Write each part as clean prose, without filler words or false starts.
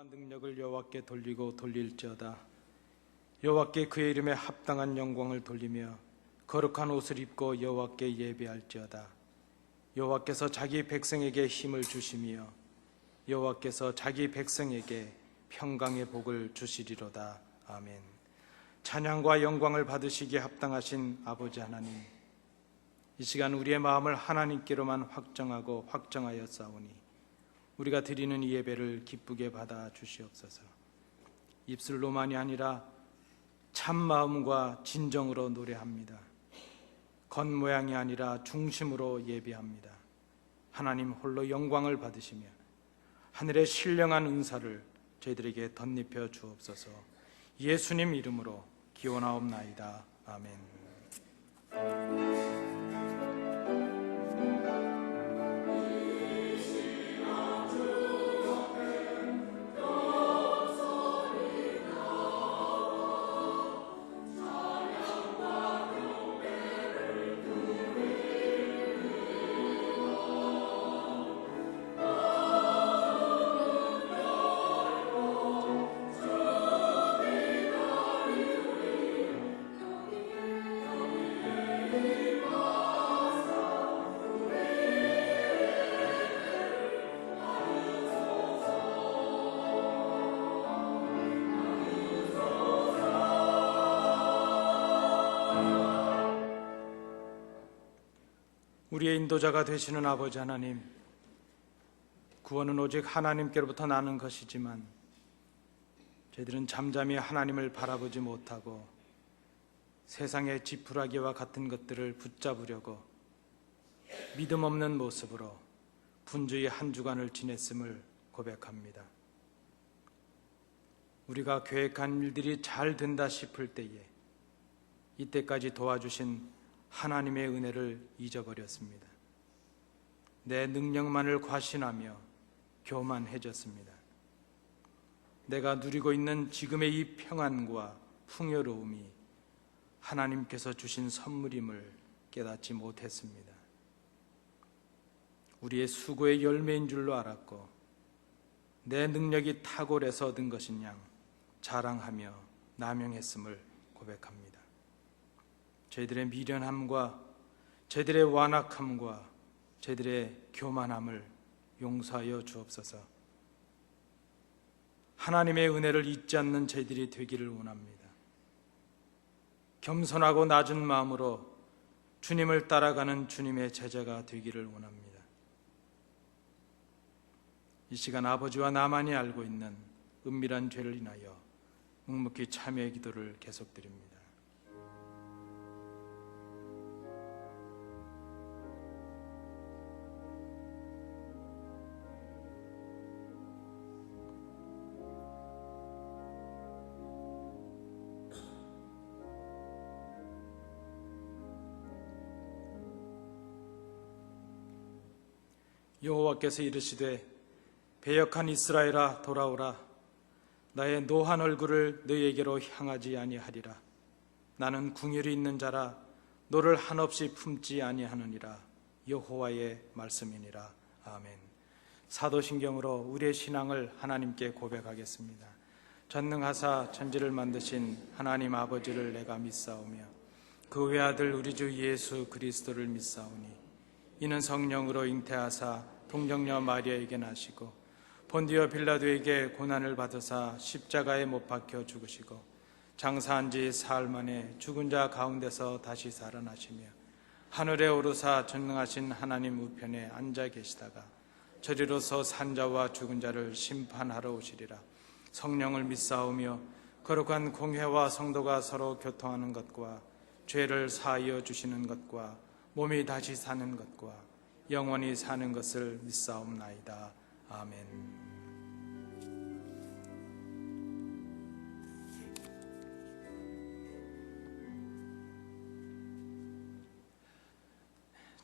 영광과 능력을 여호와께 돌리고 돌릴지어다. 여호와께 그의 이름에 합당한 영광을 돌리며 거룩한 옷을 입고 여호와께 예배할지어다. 여호와께서 자기 백성에게 힘을 주시며 여호와께서 자기 백성에게 평강의 복을 주시리로다. 아멘. 찬양과 영광을 받으시기에 합당하신 아버지 하나님, 이 시간 우리의 마음을 하나님께로만 확정하고 확정하여 싸우니 우리가 드리는 이 예배를 기쁘게 받아 주시옵소서. 입술로만이 아니라 참 마음과 진정으로 노래합니다. 겉모양이 아니라 중심으로 예배합니다. 하나님 홀로 영광을 받으시며 하늘의 신령한 은사를 저희들에게 덧입혀 주옵소서. 예수님 이름으로 기원하옵나이다. 아멘. 우리의 인도자가 되시는 아버지 하나님, 구원은 오직 하나님께로부터 나는 것이지만 저희들은 잠잠히 하나님을 바라보지 못하고 세상의 지푸라기와 같은 것들을 붙잡으려고 믿음 없는 모습으로 분주히 한 주간을 지냈음을 고백합니다. 우리가 계획한 일들이 잘 된다 싶을 때에 이때까지 도와주신 하나님의 은혜를 잊어버렸습니다. 내 능력만을 과신하며 교만해졌습니다. 내가 누리고 있는 지금의 이 평안과 풍요로움이 하나님께서 주신 선물임을 깨닫지 못했습니다. 우리의 수고의 열매인 줄로 알았고 내 능력이 탁월해서 얻은 것인 양 자랑하며 남용했음을 고백합니다. 저희들의 미련함과 저희들의 완악함과 저희들의 교만함을 용서하여 주옵소서. 하나님의 은혜를 잊지 않는 저희들이 되기를 원합니다. 겸손하고 낮은 마음으로 주님을 따라가는 주님의 제자가 되기를 원합니다. 이 시간 아버지와 나만이 알고 있는 은밀한 죄를 인하여 묵묵히 참여의 기도를 계속드립니다. 여호와께서 이르시되 배역한 이스라엘아 돌아오라. 나의 노한 얼굴을 너희에게로 향하지 아니하리라. 나는 궁휼이 있는 자라 너를 한없이 품지 아니하느니라. 여호와의 말씀이니라. 아멘. 사도신경으로 우리의 신앙을 하나님께 고백하겠습니다. 전능하사 천지를 만드신 하나님 아버지를 내가 믿사오며 그 외아들 우리 주 예수 그리스도를 믿사오니 이는 성령으로 잉태하사 동정녀 마리아에게 나시고 본디오 빌라도에게 고난을 받으사 십자가에 못 박혀 죽으시고 장사한 지 사흘 만에 죽은 자 가운데서 다시 살아나시며 하늘에 오르사 전능하신 하나님 우편에 앉아 계시다가 저리로서 산자와 죽은 자를 심판하러 오시리라. 성령을 믿사오며 거룩한 공회와 성도가 서로 교통하는 것과 죄를 사하여 주시는 것과 몸이 다시 사는 것과 영원히 사는 것을 믿사옵나이다. 아멘.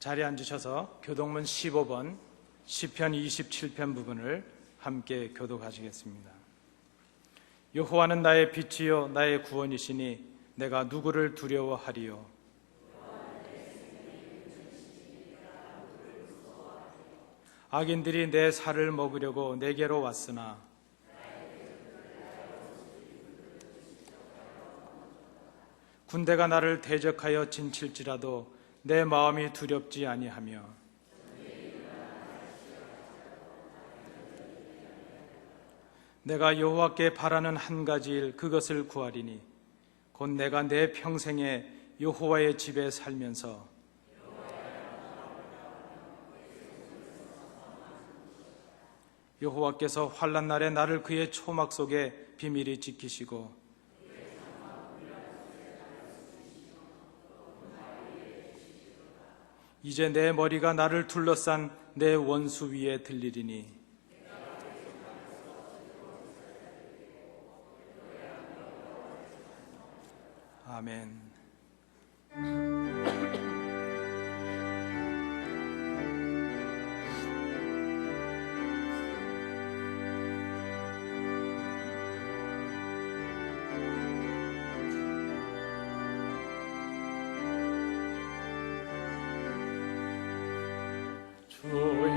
자리에 앉으셔서 교독문 15번 시편 27편 부분을 함께 교독하시겠습니다. 여호와는 나의 빛이요 나의 구원이시니 내가 누구를 두려워하리요. 악인들이 내 살을 먹으려고 내게로 왔으나 군대가 나를 대적하여 진칠지라도 내 마음이 두렵지 아니하며 내가 여호와께 바라는 한 가지 일 그것을 구하리니 곧 내가 내 평생에 여호와의 집에 살면서 여호와께서 환난 날에 나를 그의 초막 속에 비밀히 지키시고 이제 내 머리가 나를 둘러싼 내 원수 위에 들리리니 아멘. 주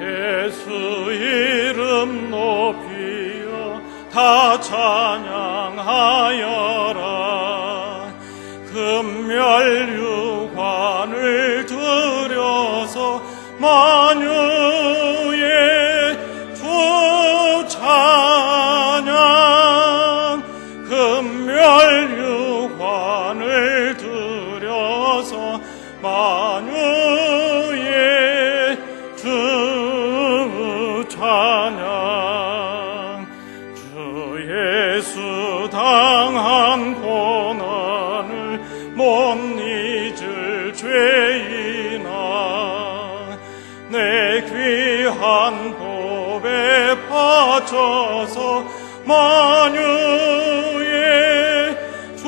예수 이름 높이어 다 찬양하여라. 금멸유관을 들여서 만유의 주 찬양. 금멸유관을 들여서 만유의 주 찬양. 주 예수 당한 고난을 못 잊을 죄인아, 내 귀한 법에 바쳐서 만유의 주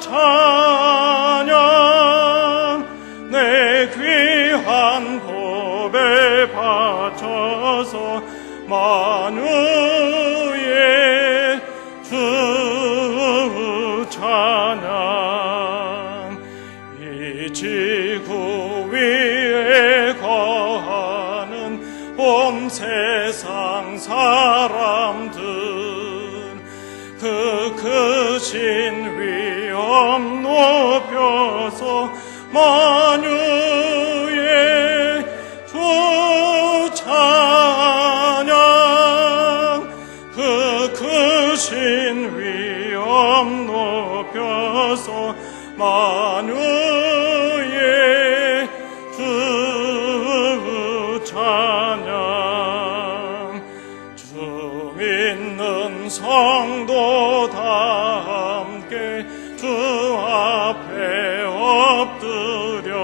찬양. 내 귀한 법에 바쳐서 만유의 주 찬양. 이 지구 위에 거하는 온 세상 사람들, 그 크신 위엄 높여서 만유의 주 찬양. 그 크신 위엄 높여서 만유의 주 찬양. 주 믿는 성도 다 함께 주 앞에 엎드려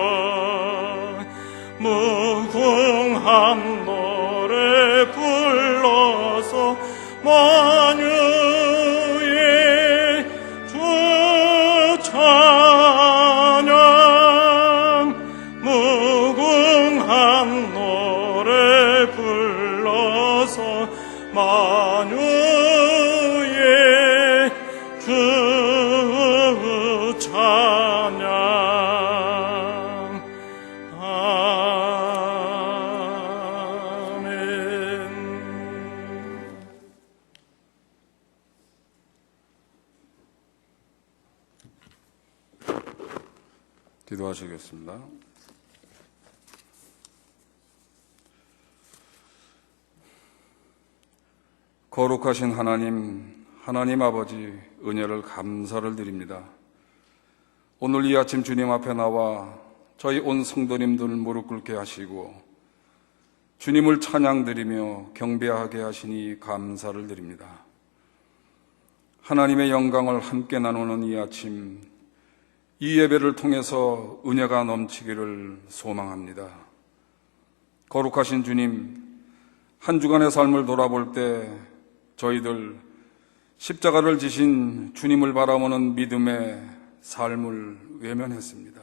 무궁한 노래 불러서 만유의 주 찬양. 무궁한 노래 불러서 만유의 주 찬양. 아멘. 기도하시겠습니다. 거룩하신 하나님 아버지, 은혜를 감사를 드립니다. 오늘 이 아침 주님 앞에 나와 저희 온 성도님들 무릎 꿇게 하시고 주님을 찬양드리며 경배하게 하시니 감사를 드립니다. 하나님의 영광을 함께 나누는 이 아침, 이 예배를 통해서 은혜가 넘치기를 소망합니다. 거룩하신 주님, 한 주간의 삶을 돌아볼 때 저희들 십자가를 지신 주님을 바라보는 믿음의 삶을 외면했습니다.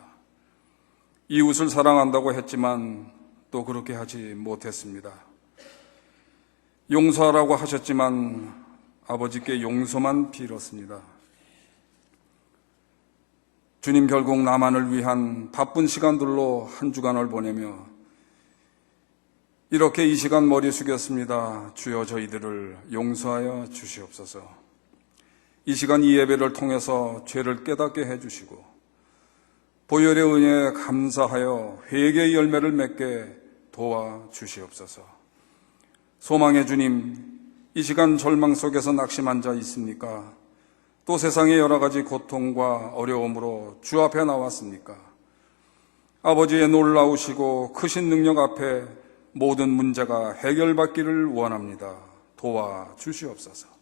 이웃을 사랑한다고 했지만 또 그렇게 하지 못했습니다. 용서하라고 하셨지만 아버지께 용서만 빌었습니다. 주님, 결국 나만을 위한 바쁜 시간들로 한 주간을 보내며 이렇게 이 시간 머리 숙였습니다. 주여, 저희들을 용서하여 주시옵소서. 이 시간 이 예배를 통해서 죄를 깨닫게 해주시고 보혈의 은혜에 감사하여 회개의 열매를 맺게 도와주시옵소서. 소망의 주님, 이 시간 절망 속에서 낙심한 자 있습니까? 또 세상의 여러 가지 고통과 어려움으로 주 앞에 나왔습니까? 아버지의 놀라우시고 크신 능력 앞에 모든 문제가 해결받기를 원합니다. 도와주시옵소서.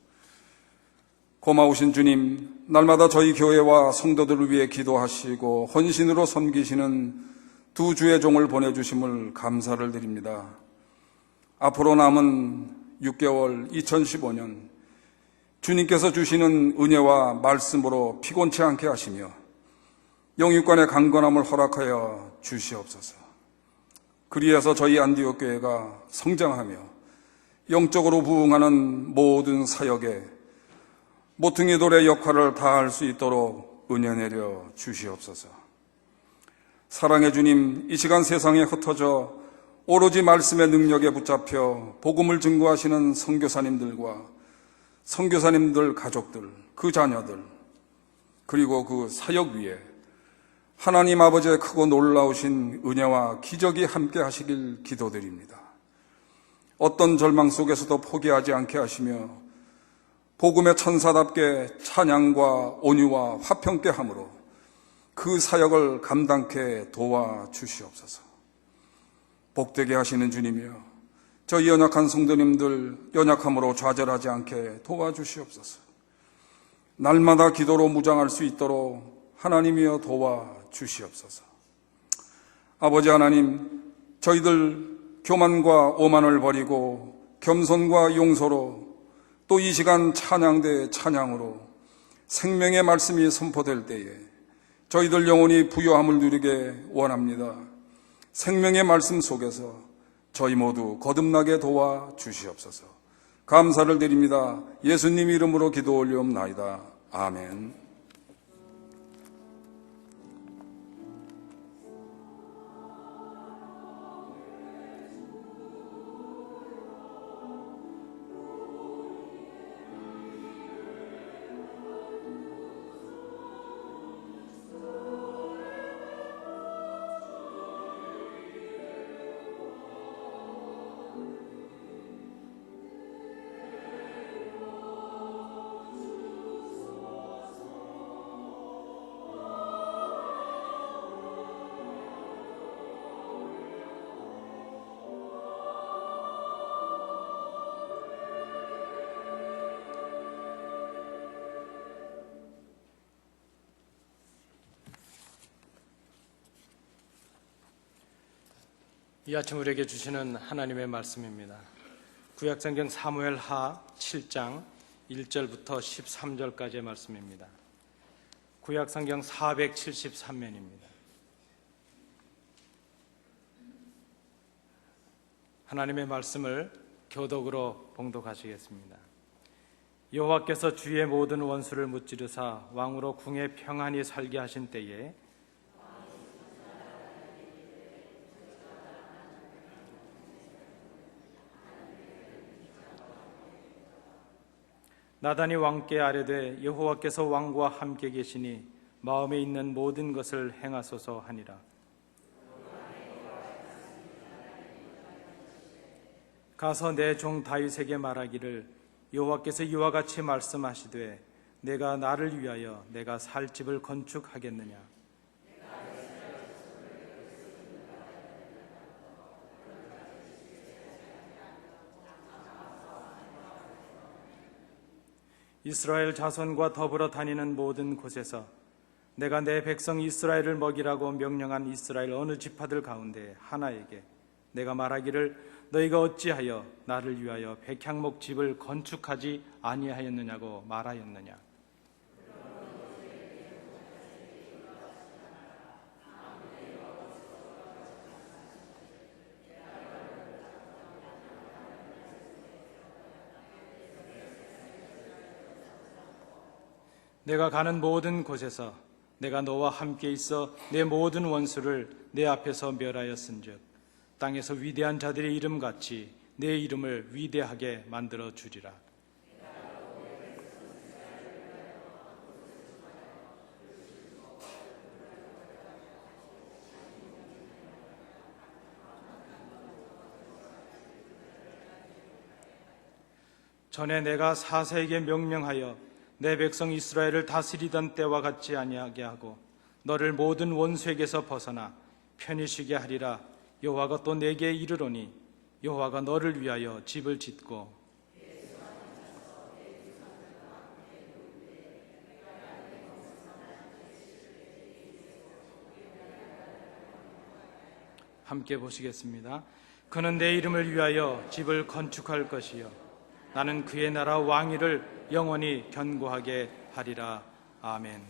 고마우신 주님, 날마다 저희 교회와 성도들을 위해 기도하시고 헌신으로 섬기시는 두 주의 종을 보내주심을 감사를 드립니다. 앞으로 남은 6개월 2015년 주님께서 주시는 은혜와 말씀으로 피곤치 않게 하시며 영육간의 강건함을 허락하여 주시옵소서. 그리해서 저희 안디옥 교회가 성장하며 영적으로 부흥하는 모든 사역에 모퉁이 돌의 역할을 다할 수 있도록 은혜 내려 주시옵소서. 사랑의 주님, 이 시간 세상에 흩어져 오로지 말씀의 능력에 붙잡혀 복음을 증거하시는 선교사님들과 선교사님들 가족들, 그 자녀들, 그리고 그 사역 위에 하나님 아버지의 크고 놀라우신 은혜와 기적이 함께 하시길 기도드립니다. 어떤 절망 속에서도 포기하지 않게 하시며 복음의 천사답게 찬양과 온유와 화평케 함으로 그 사역을 감당케 도와주시옵소서. 복되게 하시는 주님이여, 저희 연약한 성도님들 연약함으로 좌절하지 않게 도와주시옵소서. 날마다 기도로 무장할 수 있도록 하나님이여 도와주시옵소서. 아버지 하나님, 저희들 교만과 오만을 버리고 겸손과 용서로 또 이 시간 찬양대 찬양으로 생명의 말씀이 선포될 때에 저희들 영혼이 부요함을 누리게 원합니다. 생명의 말씀 속에서 저희 모두 거듭나게 도와주시옵소서. 감사를 드립니다. 예수님 이름으로 기도 올리옵나이다. 아멘. 이 아침 우리에게 주시는 하나님의 말씀입니다. 구약성경 사무엘하 7장 1절부터 13절까지의 말씀입니다. 구약성경 473면입니다. 하나님의 말씀을 교독으로 봉독하시겠습니다. 여호와께서 주의 모든 원수를 무찌르사 왕으로 궁에 평안히 살게 하신 때에 나단이 왕께 아뢰되 여호와께서 왕과 함께 계시니 마음에 있는 모든 것을 행하소서 하니라. 가서 내 종 다윗에게 말하기를 여호와께서 이와 같이 말씀하시되 내가 나를 위하여 내가 살 집을 건축하겠느냐. 이스라엘 자손과 더불어 다니는 모든 곳에서 내가 내 백성 이스라엘을 먹이라고 명령한 이스라엘 어느 지파들 가운데 하나에게 내가 말하기를 너희가 어찌하여 나를 위하여 백향목 집을 건축하지 아니하였느냐고 말하였느냐. 내가 가는 모든 곳에서 내가 너와 함께 있어 내 모든 원수를 내 앞에서 멸하였은즉 땅에서 위대한 자들의 이름같이 내 이름을 위대하게 만들어 주리라. 전에 내가 사사에게 명령하여 내 백성 이스라엘을 다스리던 때와 같지 아니하게 하고 너를 모든 원수에게서 벗어나 편히 쉬게 하리라. 여호와가 또 내게 이르노니 여호와가 너를 위하여 집을 짓고 함께 보시겠습니다. 그는 내 이름을 위하여 집을 건축할 것이요 나는 그의 나라 왕위를 영원히 견고하게 하리라. 아멘.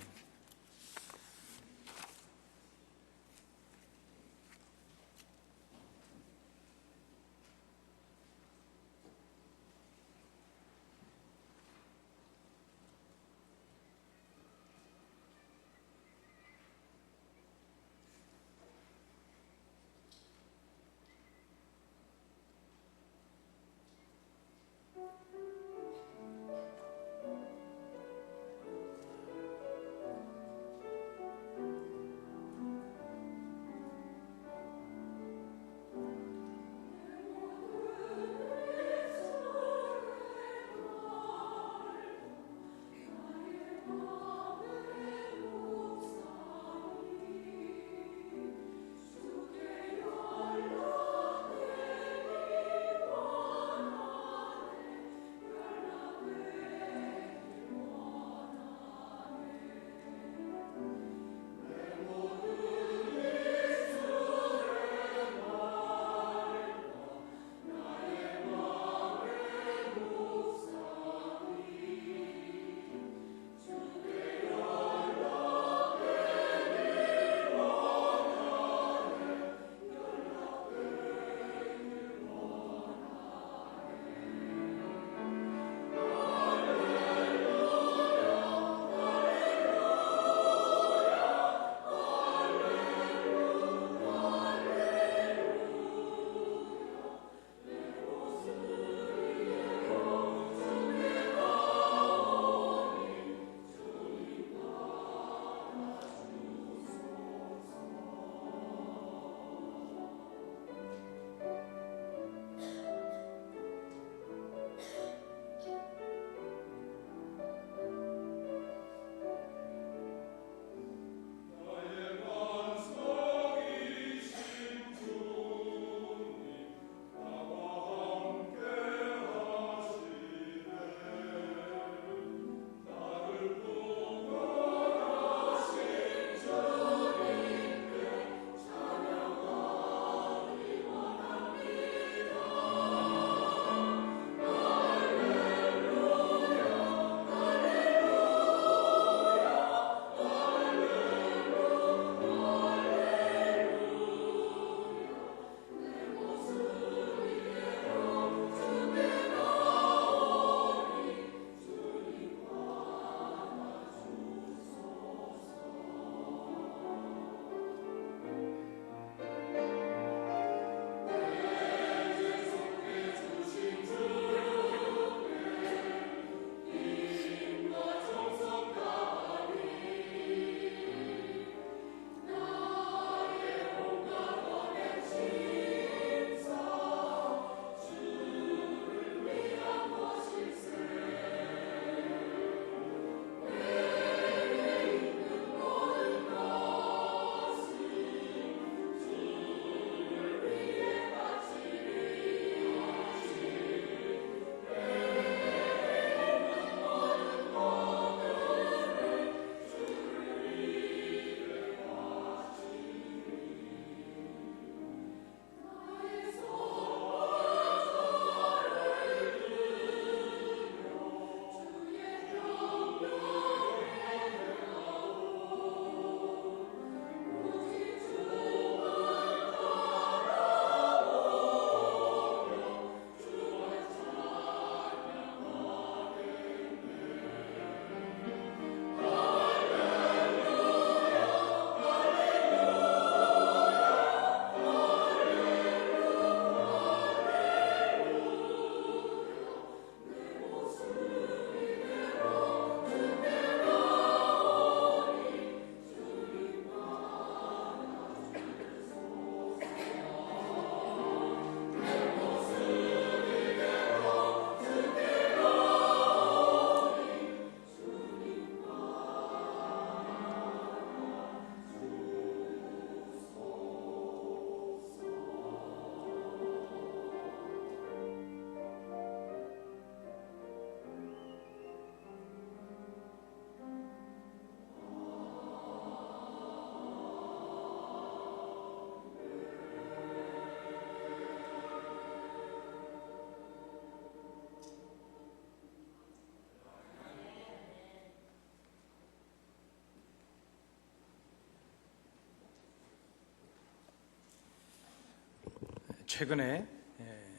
최근에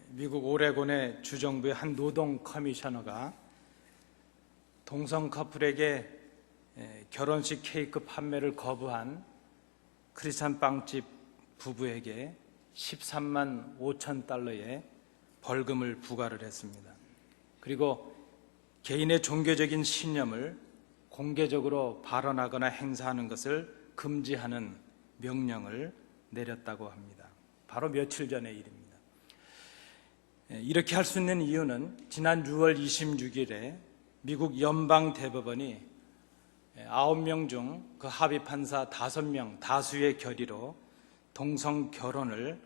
미국 오레곤의 주정부의 한 노동 커미셔너가 동성 커플에게 결혼식 케이크 판매를 거부한 크리스찬 빵집 부부에게 13만 5천 달러의 벌금을 부과를 했습니다. 그리고 개인의 종교적인 신념을 공개적으로 발언하거나 행사하는 것을 금지하는 명령을 내렸다고 합니다. 바로 며칠 전의 일입니다. 이렇게 할 수 있는 이유는 지난 6월 26일에 미국 연방대법원이 9명 중 그 합의 판사 5명 다수의 결의로 동성 결혼에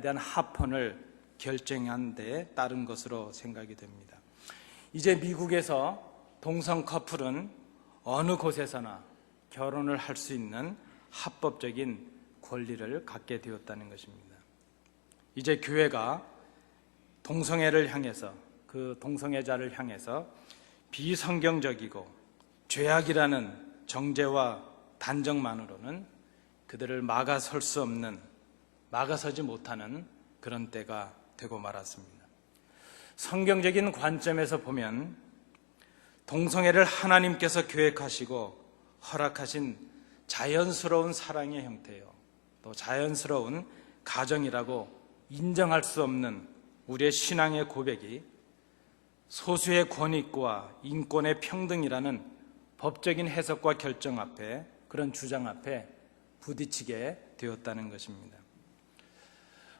대한 합헌을 결정한 데 따른 것으로 생각이 됩니다. 이제 미국에서 동성 커플은 어느 곳에서나 결혼을 할 수 있는 합법적인 권리를 갖게 되었다는 것입니다. 이제 교회가 동성애를 향해서, 그 동성애자를 향해서 비성경적이고 죄악이라는 정죄와 단정만으로는 그들을 막아서지 못하는 그런 때가 되고 말았습니다. 성경적인 관점에서 보면 동성애를 하나님께서 계획하시고 허락하신 자연스러운 사랑의 형태요, 또 자연스러운 가정이라고 인정할 수 없는 우리의 신앙의 고백이 소수의 권익과 인권의 평등이라는 법적인 해석과 결정 앞에, 그런 주장 앞에 부딪히게 되었다는 것입니다.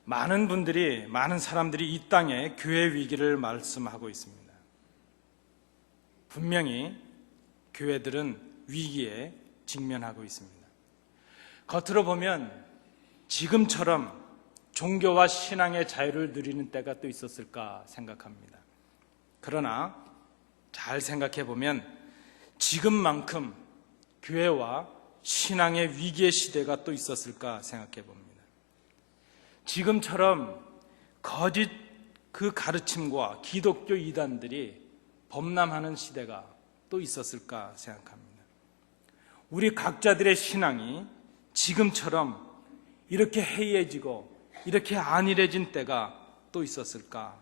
많은 사람들이 이 땅에 교회 위기를 말씀하고 있습니다. 분명히 교회들은 위기에 직면하고 있습니다. 겉으로 보면 지금처럼 종교와 신앙의 자유를 누리는 때가 또 있었을까 생각합니다. 그러나 잘 생각해 보면 지금만큼 교회와 신앙의 위기의 시대가 또 있었을까 생각해 봅니다. 지금처럼 거짓 그 가르침과 기독교 이단들이 범람하는 시대가 또 있었을까 생각합니다. 우리 각자들의 신앙이 지금처럼 이렇게 해이해지고 이렇게 안일해진 때가 또 있었을까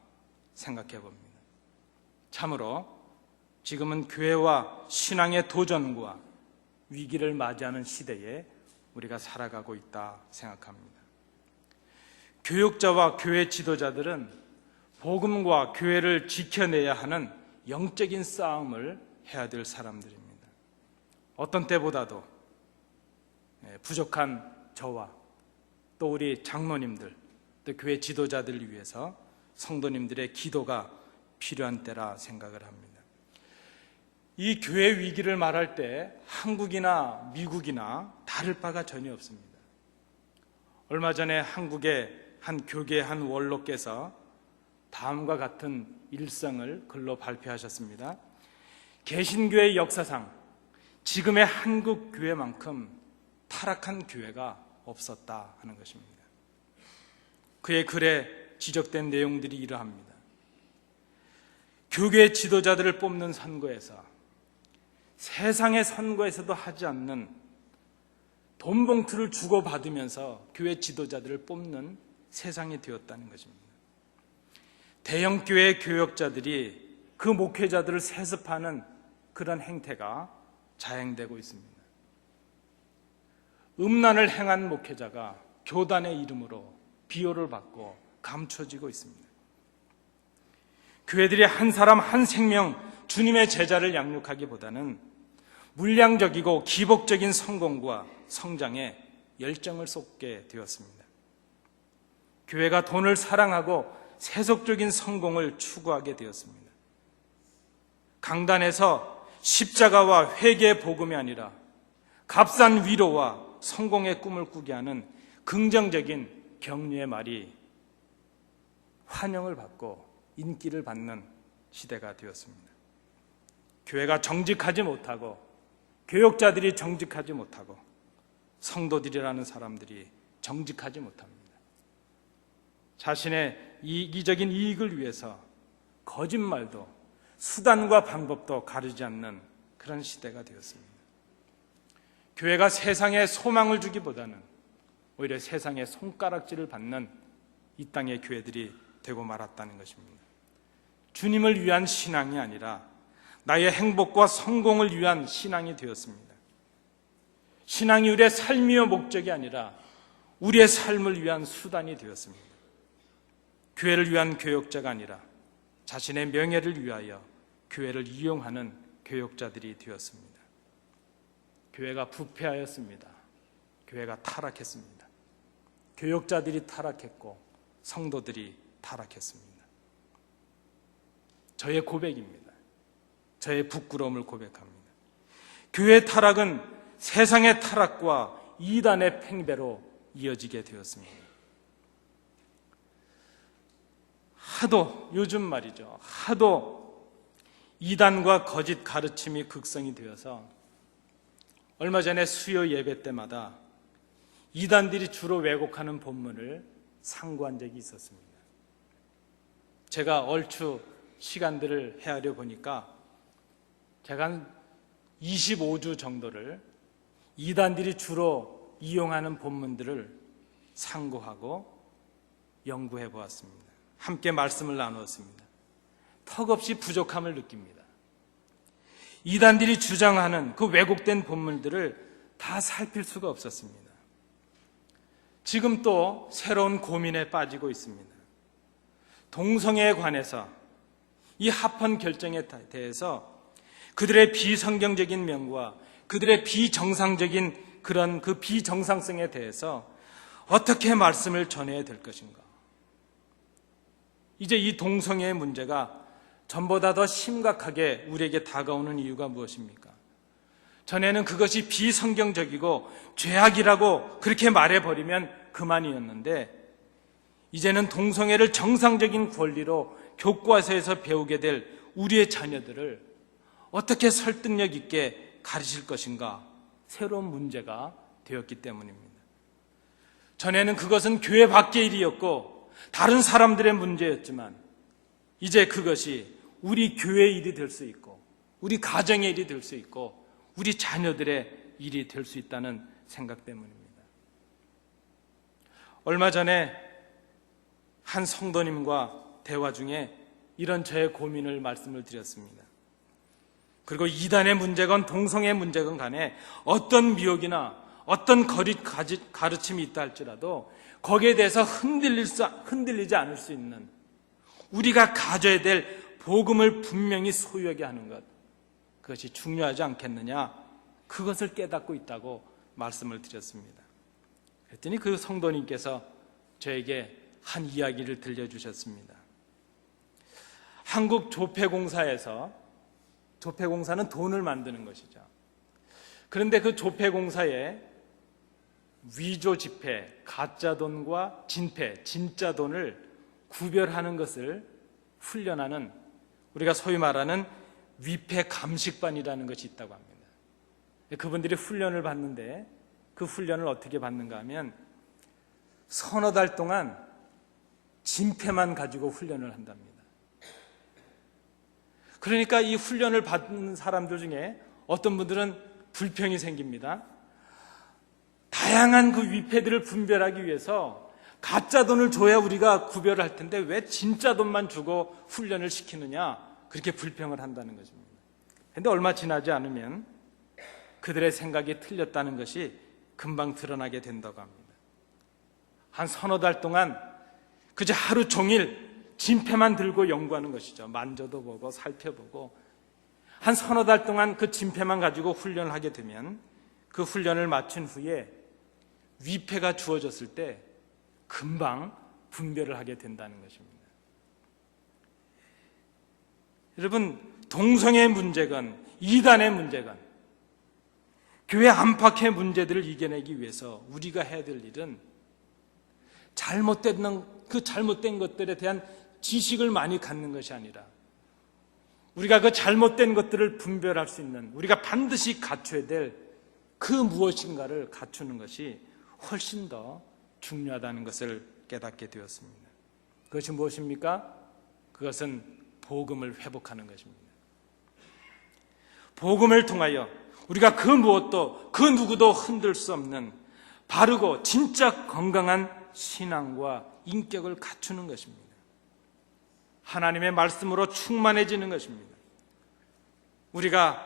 생각해 봅니다. 참으로 지금은 교회와 신앙의 도전과 위기를 맞이하는 시대에 우리가 살아가고 있다 생각합니다. 교육자와 교회 지도자들은 복음과 교회를 지켜내야 하는 영적인 싸움을 해야 될 사람들입니다. 어떤 때보다도 부족한 저와 또 우리 장로님들, 또 교회 지도자들을 위해서 성도님들의 기도가 필요한 때라 생각을 합니다. 이 교회 위기를 말할 때 한국이나 미국이나 다를 바가 전혀 없습니다. 얼마 전에 한국의 한 교계 한 원로께서 다음과 같은 일성을 글로 발표하셨습니다. 개신교의 역사상 지금의 한국 교회만큼 타락한 교회가 없었다 하는 것입니다. 그의 글에 지적된 내용들이 이러합니다. 교계 지도자들을 뽑는 선거에서 세상의 선거에서도 하지 않는 돈 봉투를 주고받으면서 교회 지도자들을 뽑는 세상이 되었다는 것입니다. 대형 교회 교역자들이 그 목회자들을 세습하는 그런 행태가 자행되고 있습니다. 음란을 행한 목회자가 교단의 이름으로 비호를 받고 감춰지고 있습니다. 교회들이 한 사람 한 생명 주님의 제자를 양육하기보다는 물량적이고 기복적인 성공과 성장에 열정을 쏟게 되었습니다. 교회가 돈을 사랑하고 세속적인 성공을 추구하게 되었습니다. 강단에서 십자가와 회개의 복음이 아니라 값싼 위로와 성공의 꿈을 꾸게 하는 긍정적인 격려의 말이 환영을 받고 인기를 받는 시대가 되었습니다. 교회가 정직하지 못하고 교역자들이 정직하지 못하고 성도들이라는 사람들이 정직하지 못합니다. 자신의 이기적인 이익을 위해서 거짓말도 수단과 방법도 가리지 않는 그런 시대가 되었습니다. 교회가 세상에 소망을 주기보다는 오히려 세상의 손가락질을 받는 이 땅의 교회들이 되고 말았다는 것입니다. 주님을 위한 신앙이 아니라 나의 행복과 성공을 위한 신앙이 되었습니다. 신앙이 우리의 삶이요 목적이 아니라 우리의 삶을 위한 수단이 되었습니다. 교회를 위한 교역자가 아니라 자신의 명예를 위하여 교회를 이용하는 교역자들이 되었습니다. 교회가 부패하였습니다. 교회가 타락했습니다. 교역자들이 타락했고 성도들이 타락했습니다. 저의 고백입니다. 저의 부끄러움을 고백합니다. 교회의 타락은 세상의 타락과 이단의 팽배로 이어지게 되었습니다. 하도 요즘 말이죠. 하도 이단과 거짓 가르침이 극성이 되어서 얼마 전에 수요 예배 때마다 이단들이 주로 왜곡하는 본문을 상고한 적이 있었습니다. 제가 얼추 시간들을 헤아려 보니까 제가 한 25주 정도를 이단들이 주로 이용하는 본문들을 상고하고 연구해 보았습니다. 함께 말씀을 나누었습니다. 턱없이 부족함을 느낍니다. 이단들이 주장하는 그 왜곡된 본문들을 다 살필 수가 없었습니다. 지금 또 새로운 고민에 빠지고 있습니다. 동성애에 관해서 이 합헌 결정에 대해서 그들의 비성경적인 면과 그들의 비정상적인 그런 그 비정상성에 대해서 어떻게 말씀을 전해야 될 것인가. 이제 이 동성애의 문제가 전보다 더 심각하게 우리에게 다가오는 이유가 무엇입니까? 전에는 그것이 비성경적이고 죄악이라고 그렇게 말해버리면 그만이었는데 이제는 동성애를 정상적인 권리로 교과서에서 배우게 될 우리의 자녀들을 어떻게 설득력 있게 가르칠 것인가 새로운 문제가 되었기 때문입니다. 전에는 그것은 교회 밖의 일이었고 다른 사람들의 문제였지만 이제 그것이 우리 교회의 일이 될 수 있고 우리 가정의 일이 될 수 있고 우리 자녀들의 일이 될 수 있다는 생각 때문입니다. 얼마 전에 한 성도님과 대화 중에 이런 저의 고민을 말씀을 드렸습니다. 그리고 이단의 문제건 동성애의 문제건 간에 어떤 미혹이나 어떤 가르침이 있다 할지라도 거기에 대해서 흔들리지 않을 수 있는 우리가 가져야 될 복음을 분명히 소유하게 하는 것, 그것이 중요하지 않겠느냐, 그것을 깨닫고 있다고 말씀을 드렸습니다. 그랬더니 그 성도님께서 저에게 한 이야기를 들려주셨습니다. 한국 조폐공사에서, 조폐공사는 돈을 만드는 것이죠. 그런데 그 조폐공사에 위조 지폐, 가짜 돈과 진폐, 진짜 돈을 구별하는 것을 훈련하는 우리가 소위 말하는 위폐 감식반이라는 것이 있다고 합니다. 그분들이 훈련을 받는데 그 훈련을 어떻게 받는가 하면 서너 달 동안 진폐만 가지고 훈련을 한답니다. 그러니까 이 훈련을 받는 사람들 중에 어떤 분들은 불평이 생깁니다. 다양한 그 위폐들을 분별하기 위해서 가짜 돈을 줘야 우리가 구별할 텐데 왜 진짜 돈만 주고 훈련을 시키느냐, 그렇게 불평을 한다는 것입니다. 그런데 얼마 지나지 않으면 그들의 생각이 틀렸다는 것이 금방 드러나게 된다고 합니다. 한 서너 달 동안 그저 하루 종일 진폐만 들고 연구하는 것이죠. 만져도 보고 살펴보고 한 서너 달 동안 그 진폐만 가지고 훈련을 하게 되면 그 훈련을 마친 후에 위폐가 주어졌을 때 금방 분별을 하게 된다는 것입니다. 여러분, 동성애의 문제건 이단의 문제건 교회 안팎의 문제들을 이겨내기 위해서 우리가 해야 될 일은 잘못된 것들에 대한 지식을 많이 갖는 것이 아니라 우리가 그 잘못된 것들을 분별할 수 있는, 우리가 반드시 갖춰야 될 그 무엇인가를 갖추는 것이 훨씬 더 중요하다는 것을 깨닫게 되었습니다. 그것이 무엇입니까? 그것은 복음을 회복하는 것입니다. 복음을 통하여 우리가 그 무엇도 그 누구도 흔들 수 없는 바르고 진짜 건강한 신앙과 인격을 갖추는 것입니다. 하나님의 말씀으로 충만해지는 것입니다. 우리가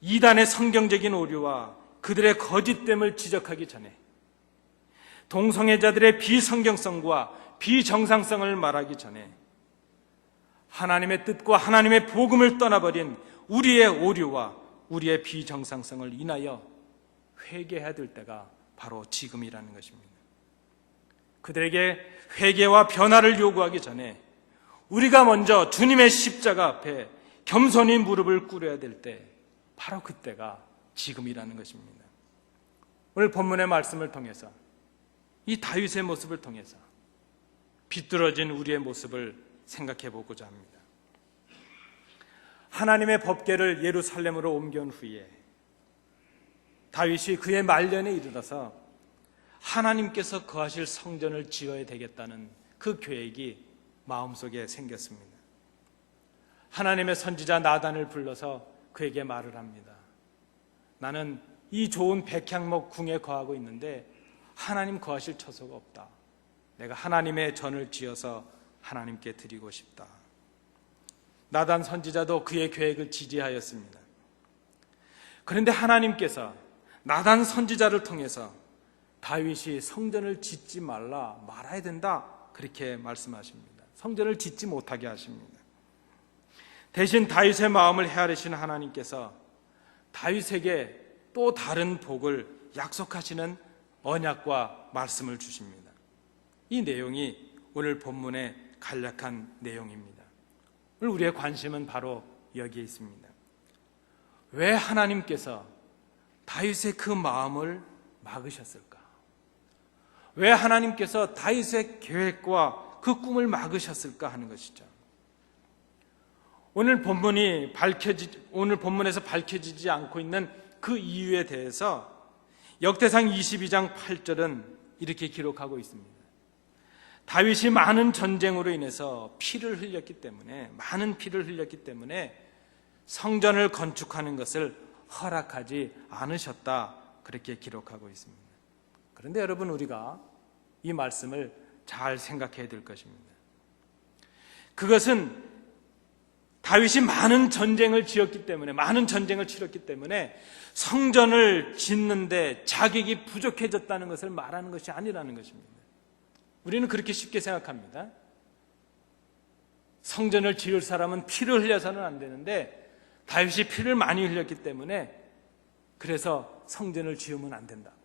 이단의 성경적인 오류와 그들의 거짓됨을 지적하기 전에, 동성애자들의 비성경성과 비정상성을 말하기 전에, 하나님의 뜻과 하나님의 복음을 떠나버린 우리의 오류와 우리의 비정상성을 인하여 회개해야 될 때가 바로 지금이라는 것입니다. 그들에게 회개와 변화를 요구하기 전에 우리가 먼저 주님의 십자가 앞에 겸손히 무릎을 꿇어야 될 때, 바로 그때가 지금이라는 것입니다. 오늘 본문의 말씀을 통해서, 이 다윗의 모습을 통해서 비뚤어진 우리의 모습을 생각해 보고자 합니다. 하나님의 법궤를 예루살렘으로 옮겨온 후에 다윗이 그의 말년에 이르러서 하나님께서 거하실 성전을 지어야 되겠다는 그 계획이 마음속에 생겼습니다. 하나님의 선지자 나단을 불러서 그에게 말을 합니다. 나는 이 좋은 백향목 궁에 거하고 있는데 하나님 거하실 처소가 없다. 내가 하나님의 전을 지어서 하나님께 드리고 싶다. 나단 선지자도 그의 계획을 지지하였습니다. 그런데 하나님께서 나단 선지자를 통해서 다윗이 성전을 짓지 말아야 된다, 그렇게 말씀하십니다. 성전을 짓지 못하게 하십니다. 대신 다윗의 마음을 헤아리신 하나님께서 다윗에게 또 다른 복을 약속하시는 언약과 말씀을 주십니다. 이 내용이 오늘 본문의 간략한 내용입니다. 오늘 우리의 관심은 바로 여기에 있습니다. 왜 하나님께서 다윗의 그 마음을 막으셨을까? 왜 하나님께서 다윗의 계획과 그 꿈을 막으셨을까 하는 것이죠. 오늘 본문에서 밝혀지지 않고 있는 그 이유에 대해서 역대상 22장 8절은 이렇게 기록하고 있습니다. 다윗이 많은 전쟁으로 인해서 많은 피를 흘렸기 때문에 성전을 건축하는 것을 허락하지 않으셨다, 그렇게 기록하고 있습니다. 그런데 여러분, 우리가 이 말씀을 잘 생각해야 될 것입니다. 그것은 다윗이 많은 전쟁을 치렀기 때문에 성전을 짓는데 자격이 부족해졌다는 것을 말하는 것이 아니라는 것입니다. 우리는 그렇게 쉽게 생각합니다. 성전을 지을 사람은 피를 흘려서는 안 되는데 다윗이 피를 많이 흘렸기 때문에 그래서 성전을 지으면 안 된다고.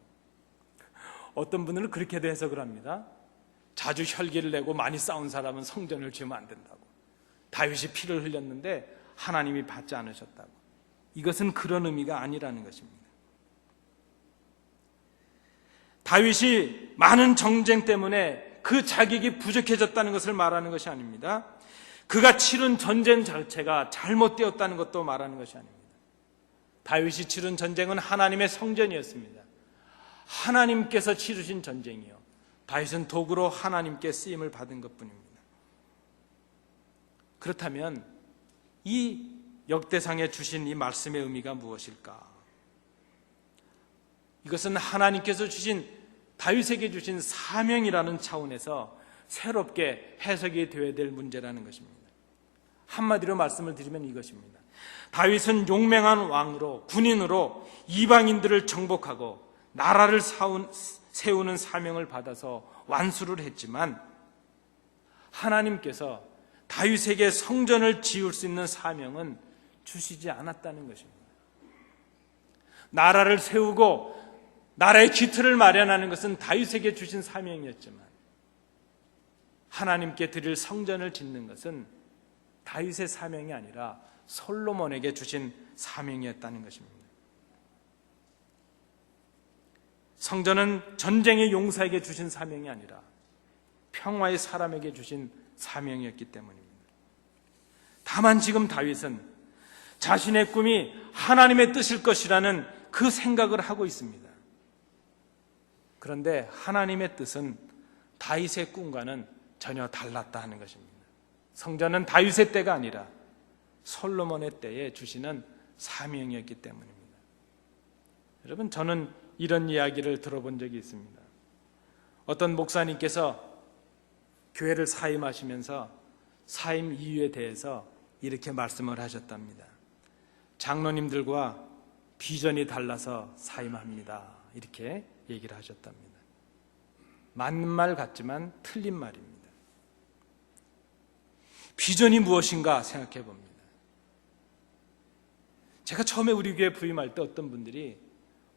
어떤 분들은 그렇게도 해석을 합니다. 자주 혈기를 내고 많이 싸운 사람은 성전을 지으면 안 된다고. 다윗이 피를 흘렸는데 하나님이 받지 않으셨다고. 이것은 그런 의미가 아니라는 것입니다. 다윗이 많은 정쟁 때문에 그 자격이 부족해졌다는 것을 말하는 것이 아닙니다. 그가 치른 전쟁 자체가 잘못되었다는 것도 말하는 것이 아닙니다. 다윗이 치른 전쟁은 하나님의 성전이었습니다. 하나님께서 치르신 전쟁이요, 다윗은 도구로 하나님께 쓰임을 받은 것뿐입니다. 그렇다면 이 역대상에 주신 이 말씀의 의미가 무엇일까? 이것은 하나님께서 주신, 다윗에게 주신 사명이라는 차원에서 새롭게 해석이 되어야 될 문제라는 것입니다. 한마디로 말씀을 드리면 이것입니다. 다윗은 용맹한 왕으로, 군인으로 이방인들을 정복하고 나라를 세우는 사명을 받아서 완수를 했지만 하나님께서 다윗에게 성전을 지을 수 있는 사명은 주시지 않았다는 것입니다. 나라를 세우고 나라의 기틀을 마련하는 것은 다윗에게 주신 사명이었지만 하나님께 드릴 성전을 짓는 것은 다윗의 사명이 아니라 솔로몬에게 주신 사명이었다는 것입니다. 성전은 전쟁의 용사에게 주신 사명이 아니라 평화의 사람에게 주신 사명이었기 때문입니다. 다만 지금 다윗은 자신의 꿈이 하나님의 뜻일 것이라는 그 생각을 하고 있습니다. 그런데 하나님의 뜻은 다윗의 꿈과는 전혀 달랐다 하는 것입니다. 성전은 다윗의 때가 아니라 솔로몬의 때에 주시는 사명이었기 때문입니다. 여러분, 저는 이런 이야기를 들어본 적이 있습니다. 어떤 목사님께서 교회를 사임하시면서 사임 이유에 대해서 이렇게 말씀을 하셨답니다. 장로님들과 비전이 달라서 사임합니다. 이렇게 얘기를 하셨답니다. 맞는 말 같지만 틀린 말입니다. 비전이 무엇인가 생각해 봅니다. 제가 처음에 우리 교회 부임할 때 어떤 분들이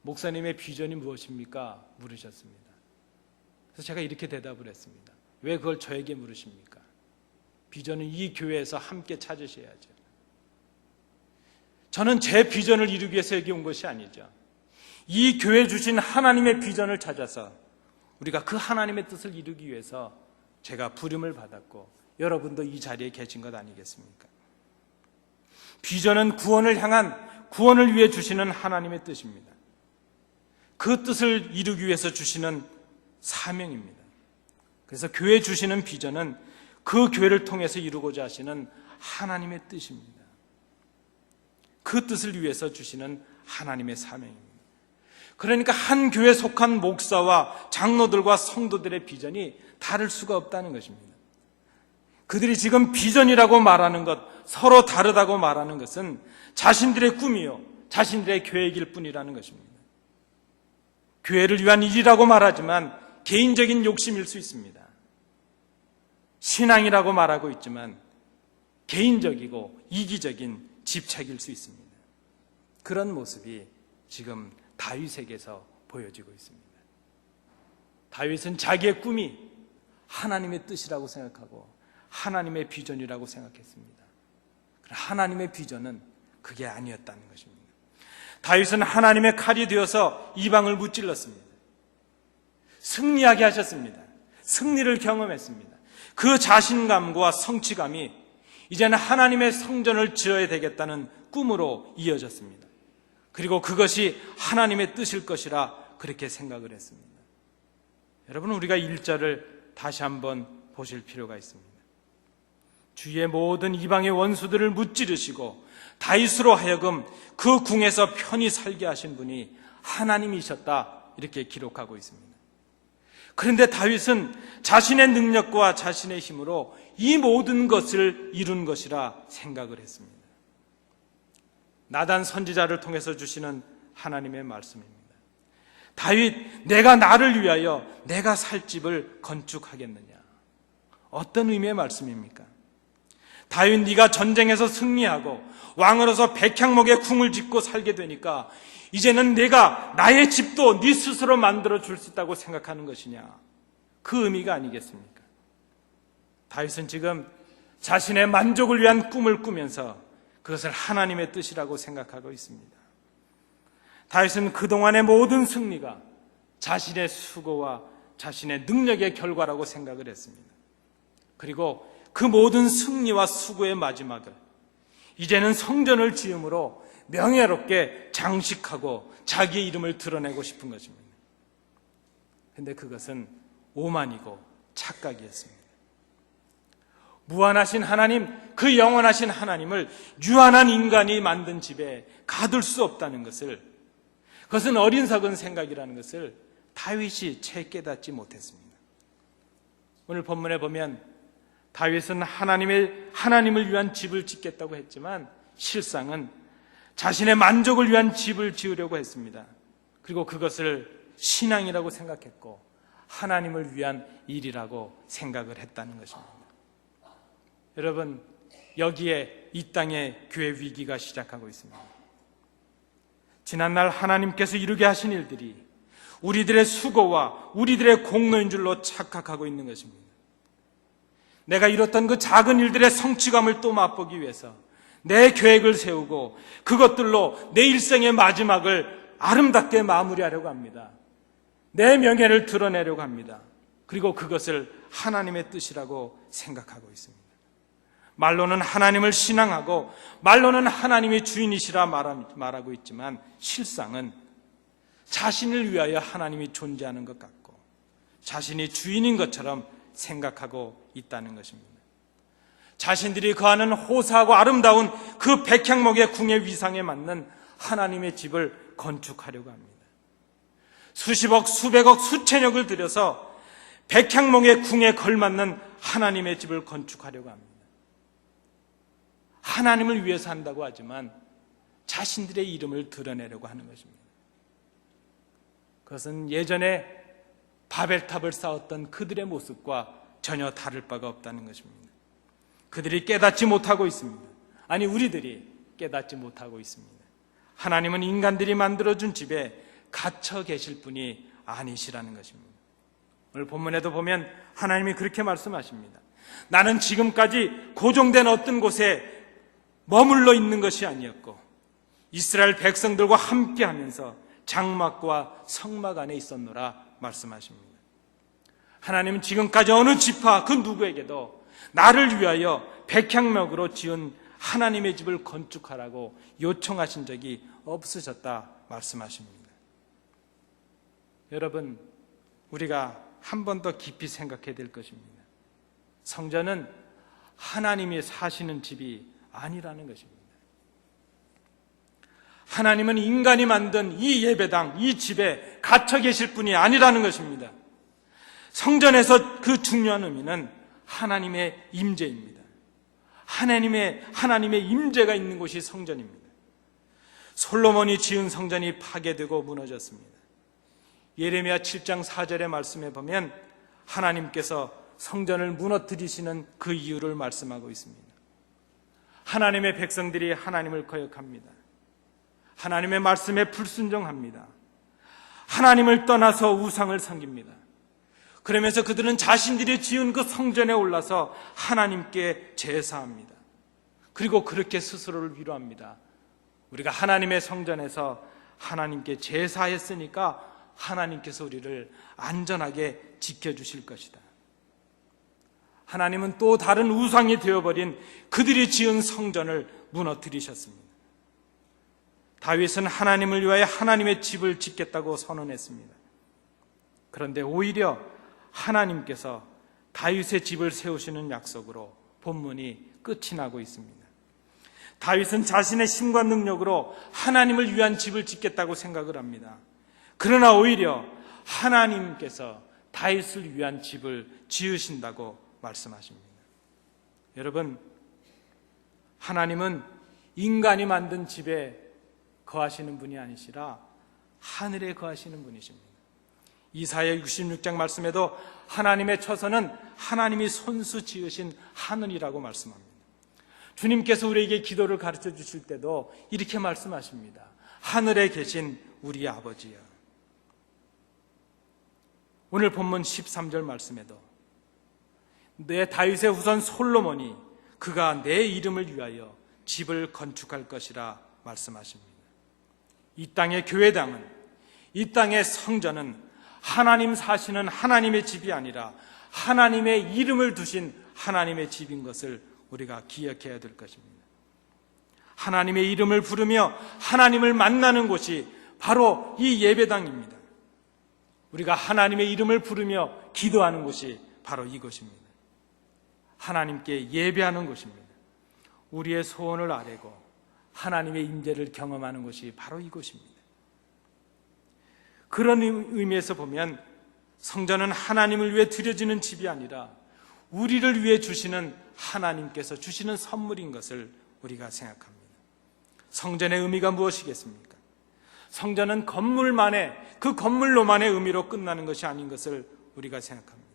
목사님의 비전이 무엇입니까? 물으셨습니다. 그래서 제가 이렇게 대답을 했습니다. 왜 그걸 저에게 물으십니까? 비전은 이 교회에서 함께 찾으셔야죠. 저는 제 비전을 이루기 위해서 여기 온 것이 아니죠. 이 교회 주신 하나님의 비전을 찾아서 우리가 그 하나님의 뜻을 이루기 위해서 제가 부름을 받았고 여러분도 이 자리에 계신 것 아니겠습니까? 비전은 구원을 위해 주시는 하나님의 뜻입니다. 그 뜻을 이루기 위해서 주시는 사명입니다. 그래서 교회 주시는 비전은 그 교회를 통해서 이루고자 하시는 하나님의 뜻입니다. 그 뜻을 위해서 주시는 하나님의 사명입니다. 그러니까 한 교회에 속한 목사와 장로들과 성도들의 비전이 다를 수가 없다는 것입니다. 그들이 지금 비전이라고 말하는 것, 서로 다르다고 말하는 것은 자신들의 꿈이요, 자신들의 계획일 뿐이라는 것입니다. 교회를 위한 일이라고 말하지만 개인적인 욕심일 수 있습니다. 신앙이라고 말하고 있지만 개인적이고 이기적인 집착일 수 있습니다. 그런 모습이 지금 다윗에게서 보여지고 있습니다. 다윗은 자기의 꿈이 하나님의 뜻이라고 생각하고 하나님의 비전이라고 생각했습니다. 그러나 하나님의 비전은 그게 아니었다는 것입니다. 다윗은 하나님의 칼이 되어서 이방을 무찔렀습니다. 승리하게 하셨습니다. 승리를 경험했습니다. 그 자신감과 성취감이 이제는 하나님의 성전을 지어야 되겠다는 꿈으로 이어졌습니다. 그리고 그것이 하나님의 뜻일 것이라 그렇게 생각을 했습니다. 여러분, 우리가 1절을 다시 한번 보실 필요가 있습니다. 주의 모든 이방의 원수들을 무찌르시고 다윗으로 하여금 그 궁에서 편히 살게 하신 분이 하나님이셨다, 이렇게 기록하고 있습니다. 그런데 다윗은 자신의 능력과 자신의 힘으로 이 모든 것을 이룬 것이라 생각을 했습니다. 나단 선지자를 통해서 주시는 하나님의 말씀입니다. 다윗, 내가 나를 위하여 내가 살 집을 건축하겠느냐? 어떤 의미의 말씀입니까? 다윗, 네가 전쟁에서 승리하고 왕으로서 백향목의 궁을 짓고 살게 되니까 이제는 내가 나의 집도 네 스스로 만들어 줄 수 있다고 생각하는 것이냐? 그 의미가 아니겠습니까? 다윗은 지금 자신의 만족을 위한 꿈을 꾸면서 그것을 하나님의 뜻이라고 생각하고 있습니다. 다윗은 그동안의 모든 승리가 자신의 수고와 자신의 능력의 결과라고 생각을 했습니다. 그리고 그 모든 승리와 수고의 마지막을 이제는 성전을 지음으로 명예롭게 장식하고 자기의 이름을 드러내고 싶은 것입니다. 그런데 그것은 오만이고 착각이었습니다. 무한하신 하나님, 그 영원하신 하나님을 유한한 인간이 만든 집에 가둘 수 없다는 것을, 그것은 어리석은 생각이라는 것을 다윗이 채 깨닫지 못했습니다. 오늘 본문에 보면 다윗은 하나님을 위한 집을 짓겠다고 했지만 실상은 자신의 만족을 위한 집을 지으려고 했습니다. 그리고 그것을 신앙이라고 생각했고 하나님을 위한 일이라고 생각을 했다는 것입니다. 여러분, 여기에 이 땅의 교회 위기가 시작하고 있습니다. 지난날 하나님께서 이루게 하신 일들이 우리들의 수고와 우리들의 공로인 줄로 착각하고 있는 것입니다. 내가 이뤘던 그 작은 일들의 성취감을 또 맛보기 위해서 내 계획을 세우고 그것들로 내 일생의 마지막을 아름답게 마무리하려고 합니다. 내 명예를 드러내려고 합니다. 그리고 그것을 하나님의 뜻이라고 생각하고 있습니다. 말로는 하나님을 신앙하고 말로는 하나님이 주인이시라 말하고 있지만 실상은 자신을 위하여 하나님이 존재하는 것 같고 자신이 주인인 것처럼 생각하고 있다는 것입니다. 자신들이 거하는 호사하고 아름다운 그 백향목의 궁의 위상에 맞는 하나님의 집을 건축하려고 합니다. 수십억, 수백억, 수천억을 들여서 백향목의 궁에 걸맞는 하나님의 집을 건축하려고 합니다. 하나님을 위해서 한다고 하지만 자신들의 이름을 드러내려고 하는 것입니다. 그것은 예전에 바벨탑을 쌓았던 그들의 모습과 전혀 다를 바가 없다는 것입니다. 그들이 깨닫지 못하고 있습니다. 아니, 우리들이 깨닫지 못하고 있습니다. 하나님은 인간들이 만들어준 집에 갇혀 계실 분이 아니시라는 것입니다. 오늘 본문에도 보면 하나님이 그렇게 말씀하십니다. 나는 지금까지 고정된 어떤 곳에 머물러 있는 것이 아니었고 이스라엘 백성들과 함께하면서 장막과 성막 안에 있었노라 말씀하십니다. 하나님은 지금까지 어느 지파 그 누구에게도 나를 위하여 백향목으로 지은 하나님의 집을 건축하라고 요청하신 적이 없으셨다 말씀하십니다. 여러분, 우리가 한 번 더 깊이 생각해야 될 것입니다. 성전은 하나님이 사시는 집이 아니라는 것입니다. 하나님은 인간이 만든 이 예배당, 이 집에 갇혀 계실 분이 아니라는 것입니다. 성전에서 그 중요한 의미는 하나님의 임재입니다. 하나님의 임재가 있는 곳이 성전입니다. 솔로몬이 지은 성전이 파괴되고 무너졌습니다. 예레미야 7장 4절의 말씀에 보면 하나님께서 성전을 무너뜨리시는 그 이유를 말씀하고 있습니다. 하나님의 백성들이 하나님을 거역합니다. 하나님의 말씀에 불순종합니다. 하나님을 떠나서 우상을 섬깁니다. 그러면서 그들은 자신들이 지은 그 성전에 올라서 하나님께 제사합니다. 그리고 그렇게 스스로를 위로합니다. 우리가 하나님의 성전에서 하나님께 제사했으니까 하나님께서 우리를 안전하게 지켜주실 것이다. 하나님은 또 다른 우상이 되어버린 그들이 지은 성전을 무너뜨리셨습니다. 다윗은 하나님을 위하여 하나님의 집을 짓겠다고 선언했습니다. 그런데 오히려 하나님께서 다윗의 집을 세우시는 약속으로 본문이 끝이 나고 있습니다. 다윗은 자신의 힘과 능력으로 하나님을 위한 집을 짓겠다고 생각을 합니다. 그러나 오히려 하나님께서 다윗을 위한 집을 지으신다고 말씀하십니다. 여러분, 하나님은 인간이 만든 집에 거하시는 분이 아니시라 하늘에 거하시는 분이십니다. 이사야 66장 말씀에도 하나님의 처소는 하나님이 손수 지으신 하늘이라고 말씀합니다. 주님께서 우리에게 기도를 가르쳐 주실 때도 이렇게 말씀하십니다. 하늘에 계신 우리 아버지여. 오늘 본문 13절 말씀에도 내 다윗의 후손 솔로몬이 그가 내 이름을 위하여 집을 건축할 것이라 말씀하십니다. 이 땅의 교회당은, 이 땅의 성전은 하나님 사시는 하나님의 집이 아니라 하나님의 이름을 두신 하나님의 집인 것을 우리가 기억해야 될 것입니다. 하나님의 이름을 부르며 하나님을 만나는 곳이 바로 이 예배당입니다. 우리가 하나님의 이름을 부르며 기도하는 곳이 바로 이곳입니다. 하나님께 예배하는 곳입니다. 우리의 소원을 아뢰고 하나님의 임재를 경험하는 곳이 바로 이곳입니다. 그런 의미에서 보면 성전은 하나님을 위해 드려지는 집이 아니라 우리를 위해 주시는 하나님께서 주시는 선물인 것을 우리가 생각합니다. 성전의 의미가 무엇이겠습니까? 성전은 건물만의, 그 건물로만의 의미로 끝나는 것이 아닌 것을 우리가 생각합니다.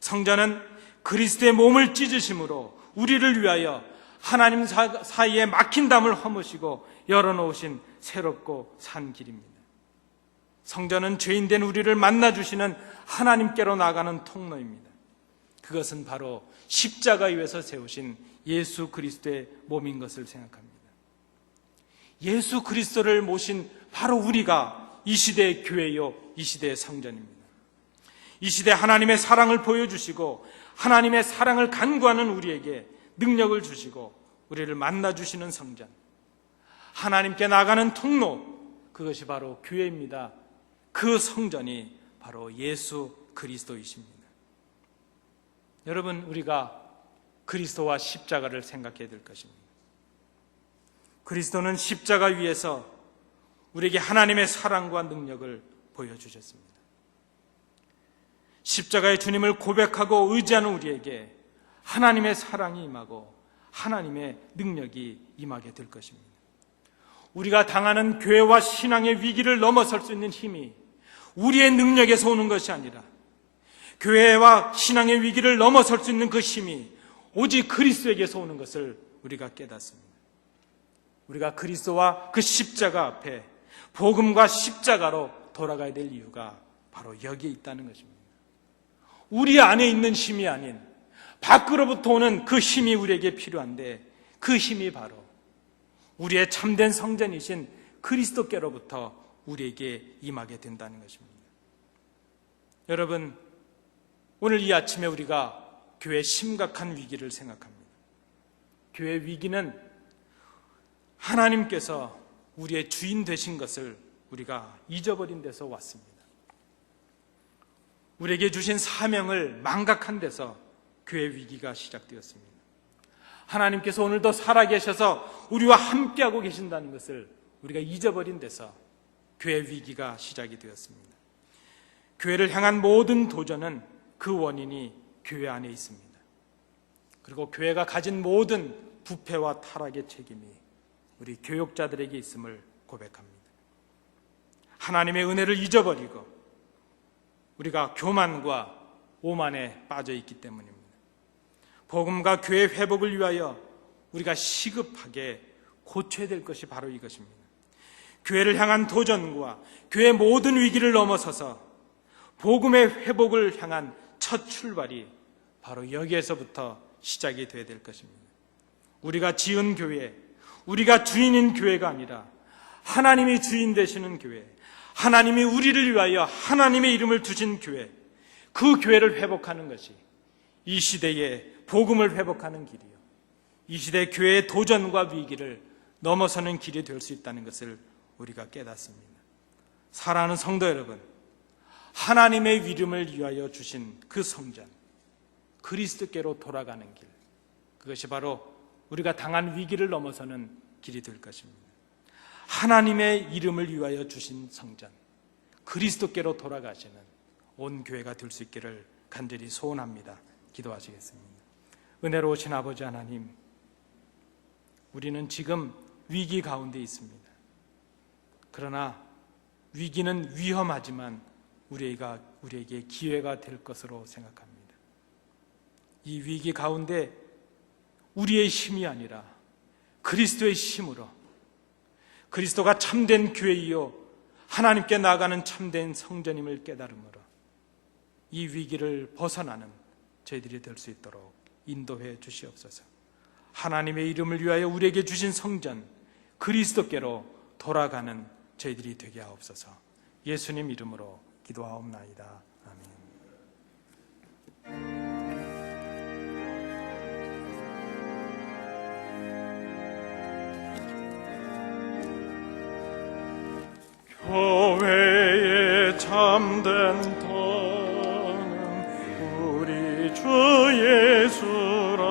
성전은 그리스도의 몸을 찢으심으로 우리를 위하여 하나님 사이에 막힌 담을 허무시고 열어놓으신 새롭고 산 길입니다. 성전은 죄인된 우리를 만나주시는 하나님께로 나가는 통로입니다. 그것은 바로 십자가 위에서 세우신 예수 그리스도의 몸인 것을 생각합니다. 예수 그리스도를 모신 바로 우리가 이 시대의 교회요, 이 시대의 성전입니다. 이 시대 하나님의 사랑을 보여주시고 하나님의 사랑을 간구하는 우리에게 능력을 주시고 우리를 만나주시는 성전, 하나님께 나가는 통로, 그것이 바로 교회입니다. 그 성전이 바로 예수 그리스도이십니다. 여러분, 우리가 그리스도와 십자가를 생각해야 될 것입니다. 그리스도는 십자가 위에서 우리에게 하나님의 사랑과 능력을 보여주셨습니다. 십자가의 주님을 고백하고 의지하는 우리에게 하나님의 사랑이 임하고 하나님의 능력이 임하게 될 것입니다. 우리가 당하는 교회와 신앙의 위기를 넘어설 수 있는 힘이 우리의 능력에서 오는 것이 아니라 교회와 신앙의 위기를 넘어설 수 있는 그 힘이 오직 그리스도에게서 오는 것을 우리가 깨닫습니다. 우리가 그리스도와 그 십자가 앞에 복음과 십자가로 돌아가야 될 이유가 바로 여기에 있다는 것입니다. 우리 안에 있는 힘이 아닌 밖으로부터 오는 그 힘이 우리에게 필요한데, 그 힘이 바로 우리의 참된 성전이신 그리스도께로부터 우리에게 임하게 된다는 것입니다. 여러분, 오늘 이 아침에 우리가 교회의 심각한 위기를 생각합니다. 교회의 위기는 하나님께서 우리의 주인 되신 것을 우리가 잊어버린 데서 왔습니다. 우리에게 주신 사명을 망각한 데서 교회의 위기가 시작되었습니다. 하나님께서 오늘도 살아계셔서 우리와 함께하고 계신다는 것을 우리가 잊어버린 데서 교회의 위기가 시작이 되었습니다. 교회를 향한 모든 도전은 그 원인이 교회 안에 있습니다. 그리고 교회가 가진 모든 부패와 타락의 책임이 우리 교역자들에게 있음을 고백합니다. 하나님의 은혜를 잊어버리고 우리가 교만과 오만에 빠져 있기 때문입니다. 복음과 교회 회복을 위하여 우리가 시급하게 고쳐야 될 것이 바로 이것입니다. 교회를 향한 도전과 교회의 모든 위기를 넘어서서 복음의 회복을 향한 첫 출발이 바로 여기에서부터 시작이 되어야 될 것입니다. 우리가 지은 교회, 우리가 주인인 교회가 아니라 하나님이 주인 되시는 교회, 하나님이 우리를 위하여 하나님의 이름을 두신 교회, 그 교회를 회복하는 것이 이 시대의 복음을 회복하는 길이요, 이 시대 교회의 도전과 위기를 넘어서는 길이 될 수 있다는 것을 우리가 깨닫습니다. 사랑하는 성도 여러분, 하나님의 이름을 위하여 주신 그 성전, 그리스도께로 돌아가는 길, 그것이 바로 우리가 당한 위기를 넘어서는 길이 될 것입니다. 하나님의 이름을 위하여 주신 성전, 그리스도께로 돌아가시는 온 교회가 될 수 있기를 간절히 소원합니다. 기도하시겠습니다. 은혜로우신 아버지 하나님, 우리는 지금 위기 가운데 있습니다. 그러나 위기는 위험하지만 우리에게 기회가 될 것으로 생각합니다. 이 위기 가운데 우리의 힘이 아니라 그리스도의 힘으로, 그리스도가 참된 교회이요 하나님께 나아가는 참된 성전임을 깨달음으로 이 위기를 벗어나는 저희들이 될 수 있도록 인도해 주시옵소서. 하나님의 이름을 위하여 우리에게 주신 성전 그리스도께로 돌아가는 저희들이 되게 하옵소서. 예수님 이름으로 기도하옵나이다. 아멘. 교회의 참된 터는 우리 주 예수라.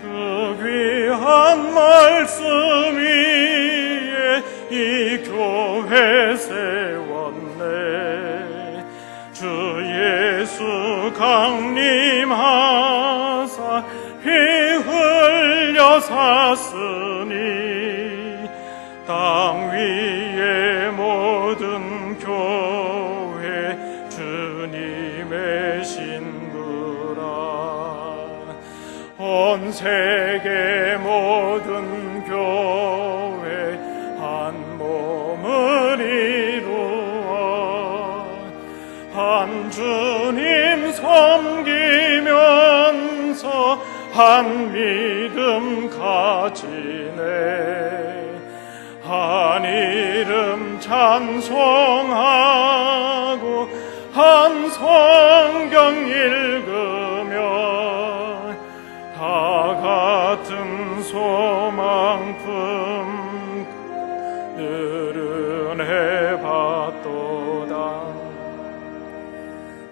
그 귀한 말씀 위에 이 교회 세웠네. 주 예수 강림하사 피 흘려 샀으니 땅 위의 모든 교회 주님의 신부라. 온 세계 모든 교회 한 몸을 이루어 한 주님 섬기면서 한 믿음 가지네. 한 이름 찬송하고 한 성경 읽으며 다 같은 소망품 늘은 해봤도다.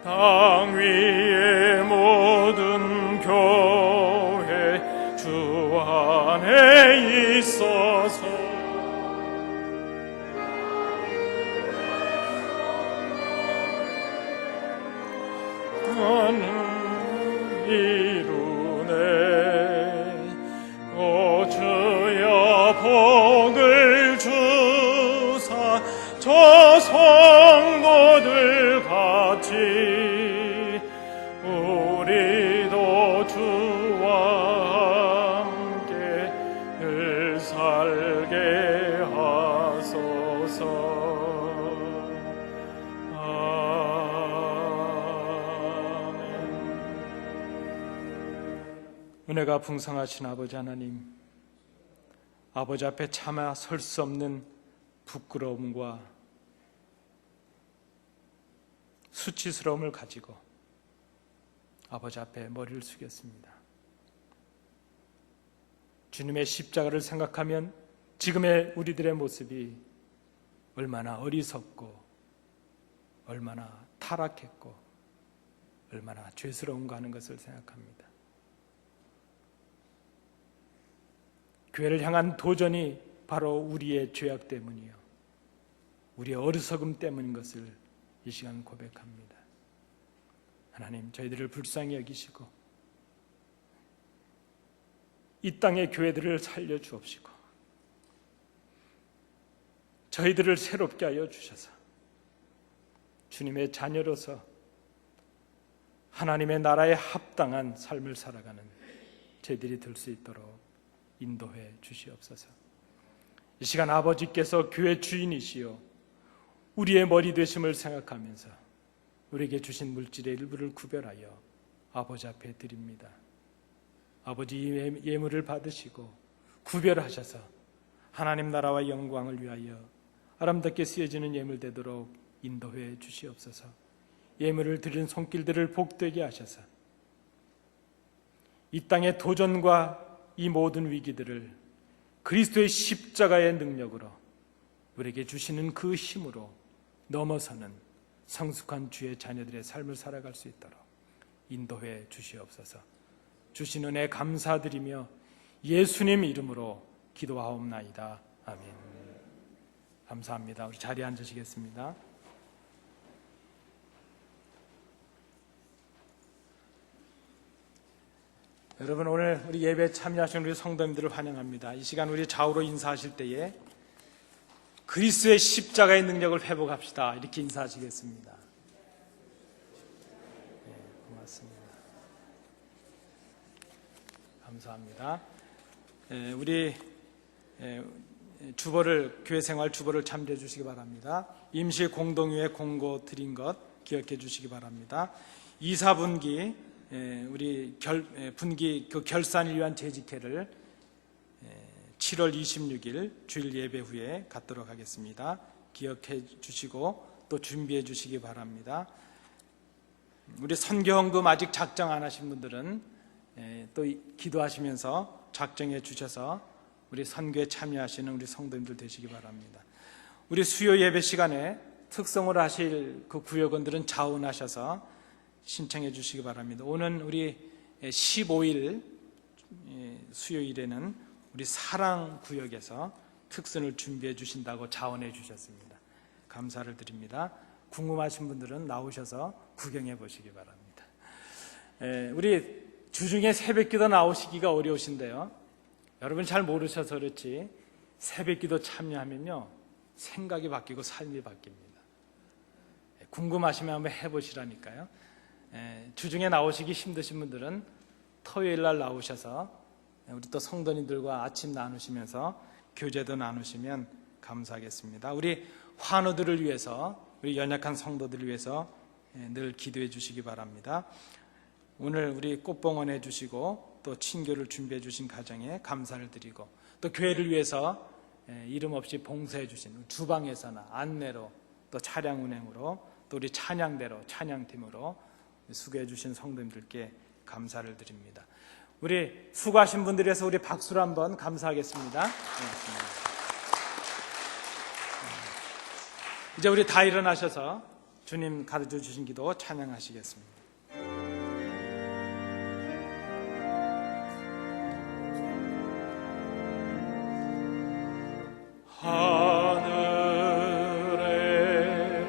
땅 위의 모든 교회 주 안에 있어서 저 성도들 같이 우리도 주와 함께 늘 살게 하소서. 은혜가 풍성하신 아버지 하나님, 아버지 앞에 차마 설 수 없는 부끄러움과 수치스러움을 가지고 아버지 앞에 머리를 숙였습니다. 주님의 십자가를 생각하면 지금의 우리들의 모습이 얼마나 어리석고 얼마나 타락했고 얼마나 죄스러운가 하는 것을 생각합니다. 교회를 향한 도전이 바로 우리의 죄악 때문이요, 우리의 어리석음 때문인 것을 이 시간 고백합니다. 하나님, 저희들을 불쌍히 여기시고 이 땅의 교회들을 살려주옵시고 저희들을 새롭게 하여 주셔서 주님의 자녀로서 하나님의 나라에 합당한 삶을 살아가는 저희들이 될 수 있도록 인도해 주시옵소서. 이 시간 아버지께서 교회 주인이시요 우리의 머리 되심을 생각하면서 우리에게 주신 물질의 일부를 구별하여 아버지 앞에 드립니다. 아버지 예물을 받으시고 구별하셔서 하나님 나라와 영광을 위하여 아름답게 쓰여지는 예물 되도록 인도해 주시옵소서. 예물을 드린 손길들을 복되게 하셔서 이 땅의 도전과 이 모든 위기들을 그리스도의 십자가의 능력으로 우리에게 주시는 그 힘으로 넘어서는 성숙한 주의 자녀들의 삶을 살아갈 수 있도록 인도해 주시옵소서. 주신 은혜 감사드리며 예수님 이름으로 기도하옵나이다. 아멘. 감사합니다. 우리 자리에 앉으시겠습니다. 여러분, 오늘 우리 예배에 참여하신 우리 성도님들을 환영합니다. 이 시간 우리 좌우로 인사하실 때에 그리스도의 십자가의 능력을 회복합시다, 이렇게 인사하시겠습니다. 네, 고맙습니다. 감사합니다. 우리 주보를, 교회 생활 주보를 참조해 주시기 바랍니다. 임시 공동회에 공고 드린 것 기억해 주시기 바랍니다. 2, 4분기 우리 분기 그 결산을 위한 재직회를 7월 26일 주일 예배 후에 갖도록 하겠습니다. 기억해 주시고 또 준비해 주시기 바랍니다. 우리 선교헌금 아직 작정 안 하신 분들은 또 기도하시면서 작정해 주셔서 우리 선교에 참여하시는 우리 성도님들 되시기 바랍니다. 우리 수요 예배 시간에 특성을 하실 그 구역원들은 자원하셔서 신청해 주시기 바랍니다. 오늘 우리 15일 수요일에는 우리 사랑구역에서 특선을 준비해 주신다고 자원해 주셨습니다. 감사를 드립니다. 궁금하신 분들은 나오셔서 구경해 보시기 바랍니다. 우리 주중에 새벽기도 나오시기가 어려우신데요, 여러분 잘 모르셔서 그렇지 새벽기도 참여하면요 생각이 바뀌고 삶이 바뀝니다. 궁금하시면 한번 해보시라니까요. 주중에 나오시기 힘드신 분들은 토요일 날 나오셔서 우리 또 성도님들과 아침 나누시면서 교제도 나누시면 감사하겠습니다. 우리 환우들을 위해서, 우리 연약한 성도들을 위해서 늘 기도해 주시기 바랍니다. 오늘 우리 꽃봉헌 해주시고 또 친교를 준비해 주신 가정에 감사를 드리고, 또 교회를 위해서 이름 없이 봉사해 주신 주방에서나 안내로 또 차량 운행으로 또 우리 찬양대로 찬양팀으로 수고해 주신 성도님들께 감사를 드립니다. 우리 수고하신 분들에 서 우리 박수로 한번 감사하겠습니다. 고맙습니다. 이제 우리 다 일어나셔서 주님 가르쳐 주신 기도 찬양하시겠습니다. 하늘에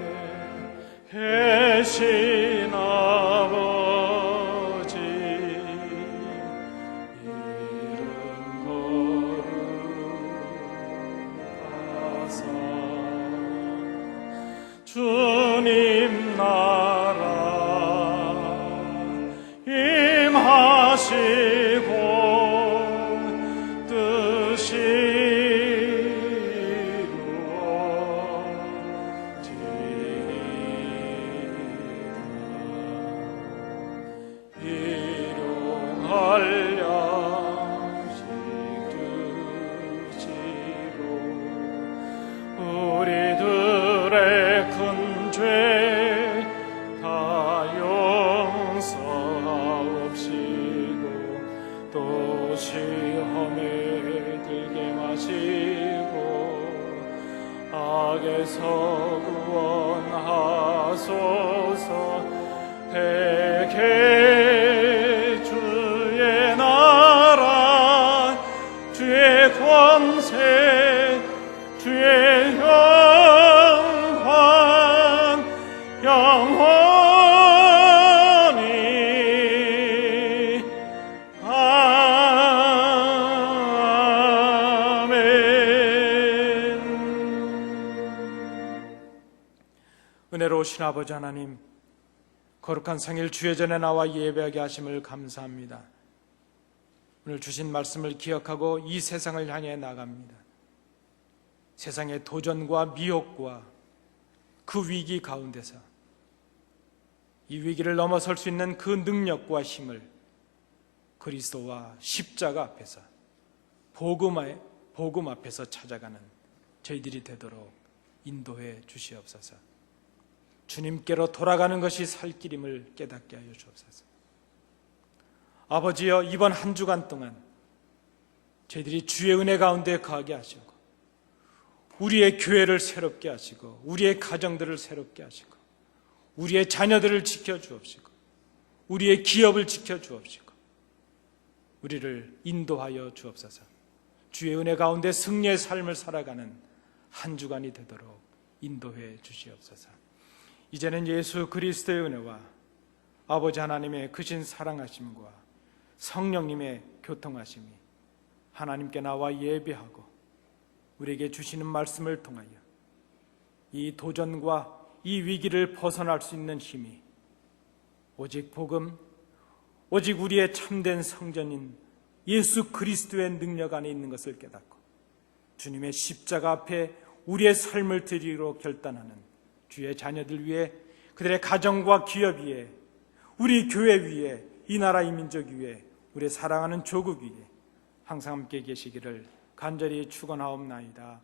계신 아버지, 이름 거룩하사 주님 나라 임하시고 뜻이 이루어지리라. 일용할 양식 드시고 우리들의 큰 죄 다 용서하옵시고 또 시험에 들게 마시고 악에서 구원하소서. 대개 주의 나라 주의 권세 주의 영광 영원히 아멘. 은혜로우신 아버지 하나님, 거룩한 성일 주의 전에 나와 예배하게 하심을 감사합니다. 오늘 주신 말씀을 기억하고 이 세상을 향해 나갑니다. 세상의 도전과 미혹과 그 위기 가운데서 이 위기를 넘어설 수 있는 그 능력과 힘을 그리스도와 십자가 앞에서 복음 앞에서 찾아가는 저희들이 되도록 인도해 주시옵소서. 주님께로 돌아가는 것이 살 길임을 깨닫게 하여 주옵소서. 아버지여, 이번 한 주간 동안 저희들이 주의 은혜 가운데 거하게 하시고 우리의 교회를 새롭게 하시고 우리의 가정들을 새롭게 하시고 우리의 자녀들을 지켜주옵시고 우리의 기업을 지켜주옵시고 우리를 인도하여 주옵소서. 주의 은혜 가운데 승리의 삶을 살아가는 한 주간이 되도록 인도해 주시옵소서. 이제는 예수 그리스도의 은혜와 아버지 하나님의 크신 사랑하심과 성령님의 교통하심이 하나님께 나와 예배하고 우리에게 주시는 말씀을 통하여 이 도전과 이 위기를 벗어날 수 있는 힘이 오직 복음, 오직 우리의 참된 성전인 예수 그리스도의 능력 안에 있는 것을 깨닫고 주님의 십자가 앞에 우리의 삶을 드리기로 결단하는 주의 자녀들 위해, 그들의 가정과 기업 위에, 우리 교회 위에, 이 나라 이 민족 위에, 우리의 사랑하는 조국 위에 항상 함께 계시기를 간절히 축원하옵나이다.